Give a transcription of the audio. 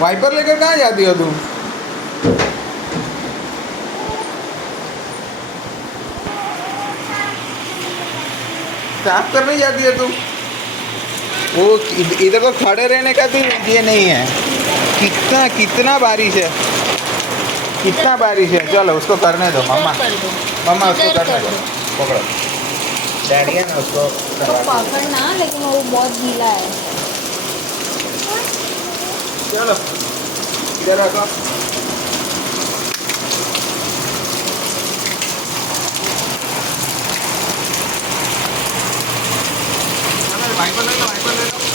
Wiper लेकर कहाँ जाती हो तुम? साफ करने जाती है तुम? वो इधर तो खड़े रहने का भी ये नहीं है। कितना कितना बारिश है, कितना बारिश है। चलो उसको करने दो मम्मा, मम्मा उसको करने दो। पकड़ो, डैडी है ना उसको तो पकड़ना, लेकिन वो बहुत गीला है। चलो इधर रखो। वाइपर ले लो, वाइपर ले लो।